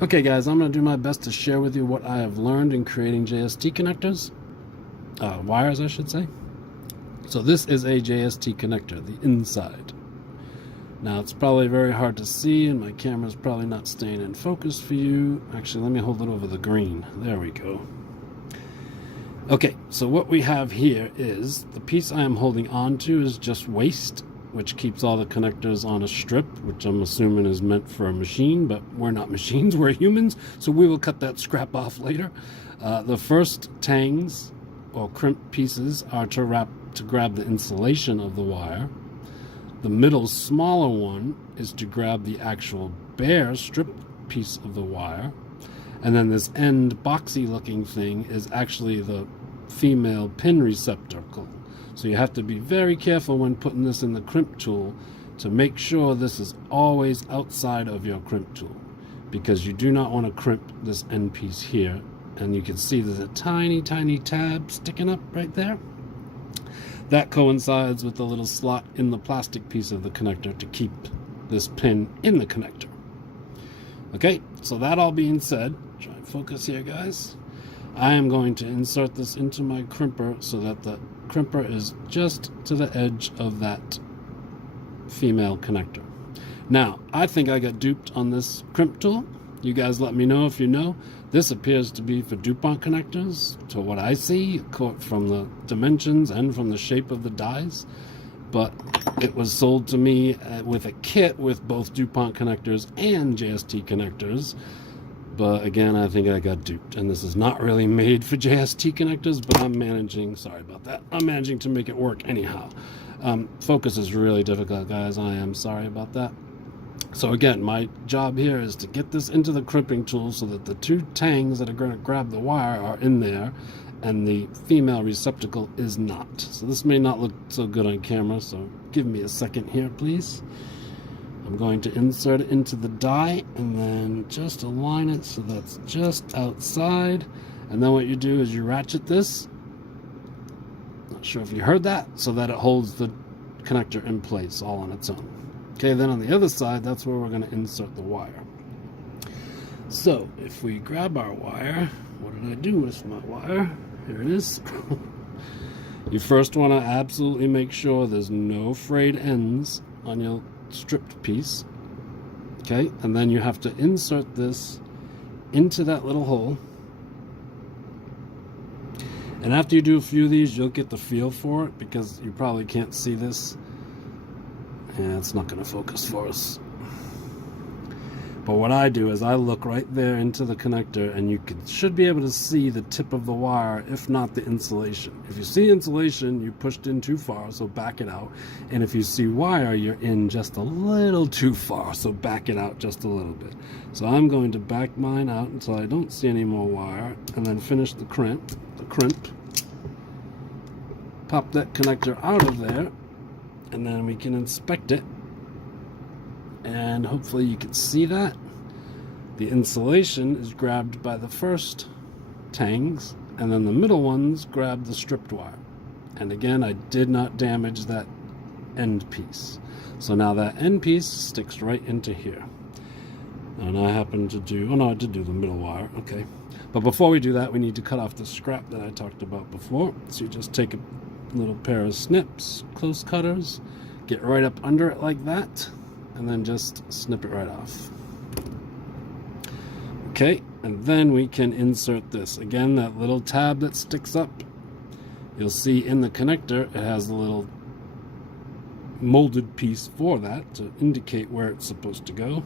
Okay guys, I'm going to do my best to share with you what I have learned in creating JST connectors. Wires, I should say. So this is a JST connector, the inside. Now it's probably very hard to see and my camera's probably not staying in focus for you. Actually, let me hold it over the green. There we go. Okay, so what we have here is the piece I am holding on to is just waste, which keeps all the connectors on a strip, which I'm assuming is meant for a machine, but we're not machines, we're humans, so we will cut that scrap off later. The first tangs or crimp pieces are to grab the insulation of the wire. The middle smaller one is to grab the actual bare strip piece of the wire. And then this end boxy looking thing is actually the female pin receptacle. So you have to be very careful when putting this in the crimp tool to make sure this is always outside of your crimp tool, because you do not want to crimp this end piece here. And you can see there's a tiny tab sticking up right there. That coincides with the little slot in the plastic piece of the connector to keep this pin in the connector. Okay, so that all being said, try and focus here guys. I am going to insert this into my crimper so that the crimper is just to the edge of that female connector. Now, I think I got duped on this crimp tool. You guys let me know if you know. This appears to be for DuPont connectors, to what I see, from the dimensions and from the shape of the dies. But it was sold to me with a kit with both DuPont connectors and JST connectors. But again, I think I got duped, and this is not really made for JST connectors, but I'm managing, sorry about that, I'm managing to make it work anyhow. Focus is really difficult, guys. I am sorry about that. So again, my job here is to get this into the crimping tool so that the two tangs that are going to grab the wire are in there, and the female receptacle is not. So this may not look so good on camera, so give me a second here, please. I'm going to insert it into the die and then just align it so that's just outside. And then what you do is you ratchet this. Not sure if you heard that, so that it holds the connector in place all on its own. Okay, then on the other side, that's where we're going to insert the wire. So if we grab our wire, what did I do with my wire? Here it is. You first want to absolutely make sure there's no frayed ends on your stripped piece. Okay, and then you have to insert this into that little hole. And after you do a few of these, you'll get the feel for it, because you probably can't see this. Yeah, it's not going to focus for us. But what I do is I look right there into the connector, and you should be able to see the tip of the wire, if not the insulation. If you see insulation, you pushed in too far, so back it out. And if you see wire, you're in just a little too far, so back it out just a little bit. So I'm going to back mine out until I don't see any more wire, and then finish the crimp. Pop that connector out of there, and then we can inspect it. And hopefully you can see that the insulation is grabbed by the first tangs, and then the middle ones grab the stripped wire. And again, I did not damage that end piece. So now that end piece sticks right into here. And I happen to do, oh no, I did do the middle wire, okay. But before we do that, we need to cut off the scrap that I talked about before. So you just take a little pair of snips, close cutters, get right up under it like that, and then just snip it right off. Okay, and then we can insert this. Again, that little tab that sticks up, you'll see in the connector it has a little molded piece for that to indicate where it's supposed to go.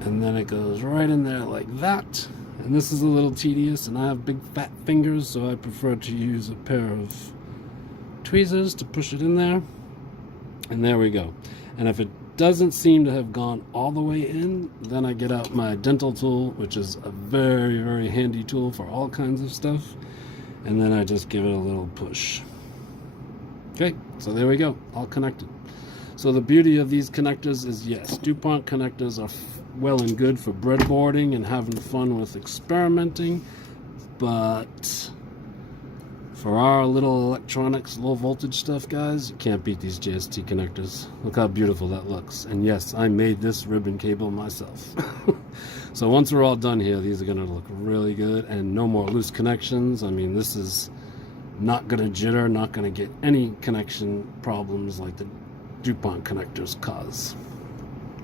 And then it goes right in there like that. And this is a little tedious, and I have big fat fingers, so I prefer to use a pair of tweezers to push it in there. And there we go. And if it doesn't seem to have gone all the way in, then I get out my dental tool, which is a very handy tool for all kinds of stuff. And then I just give it a little push. Okay, so there we go, all connected. So the beauty of these connectors is, yes, DuPont connectors are well and good for breadboarding and having fun with experimenting, but For our little electronics, low voltage stuff, guys, you can't beat these JST connectors. Look how beautiful that looks. And yes, I made this ribbon cable myself. So once we're all done here, these are gonna look really good, and no more loose connections. I mean, this is not gonna jitter, not gonna get any connection problems like the DuPont connectors cause.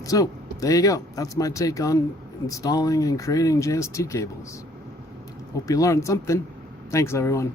So there you go. That's my take on installing and creating JST cables. Hope you learned something. Thanks, everyone.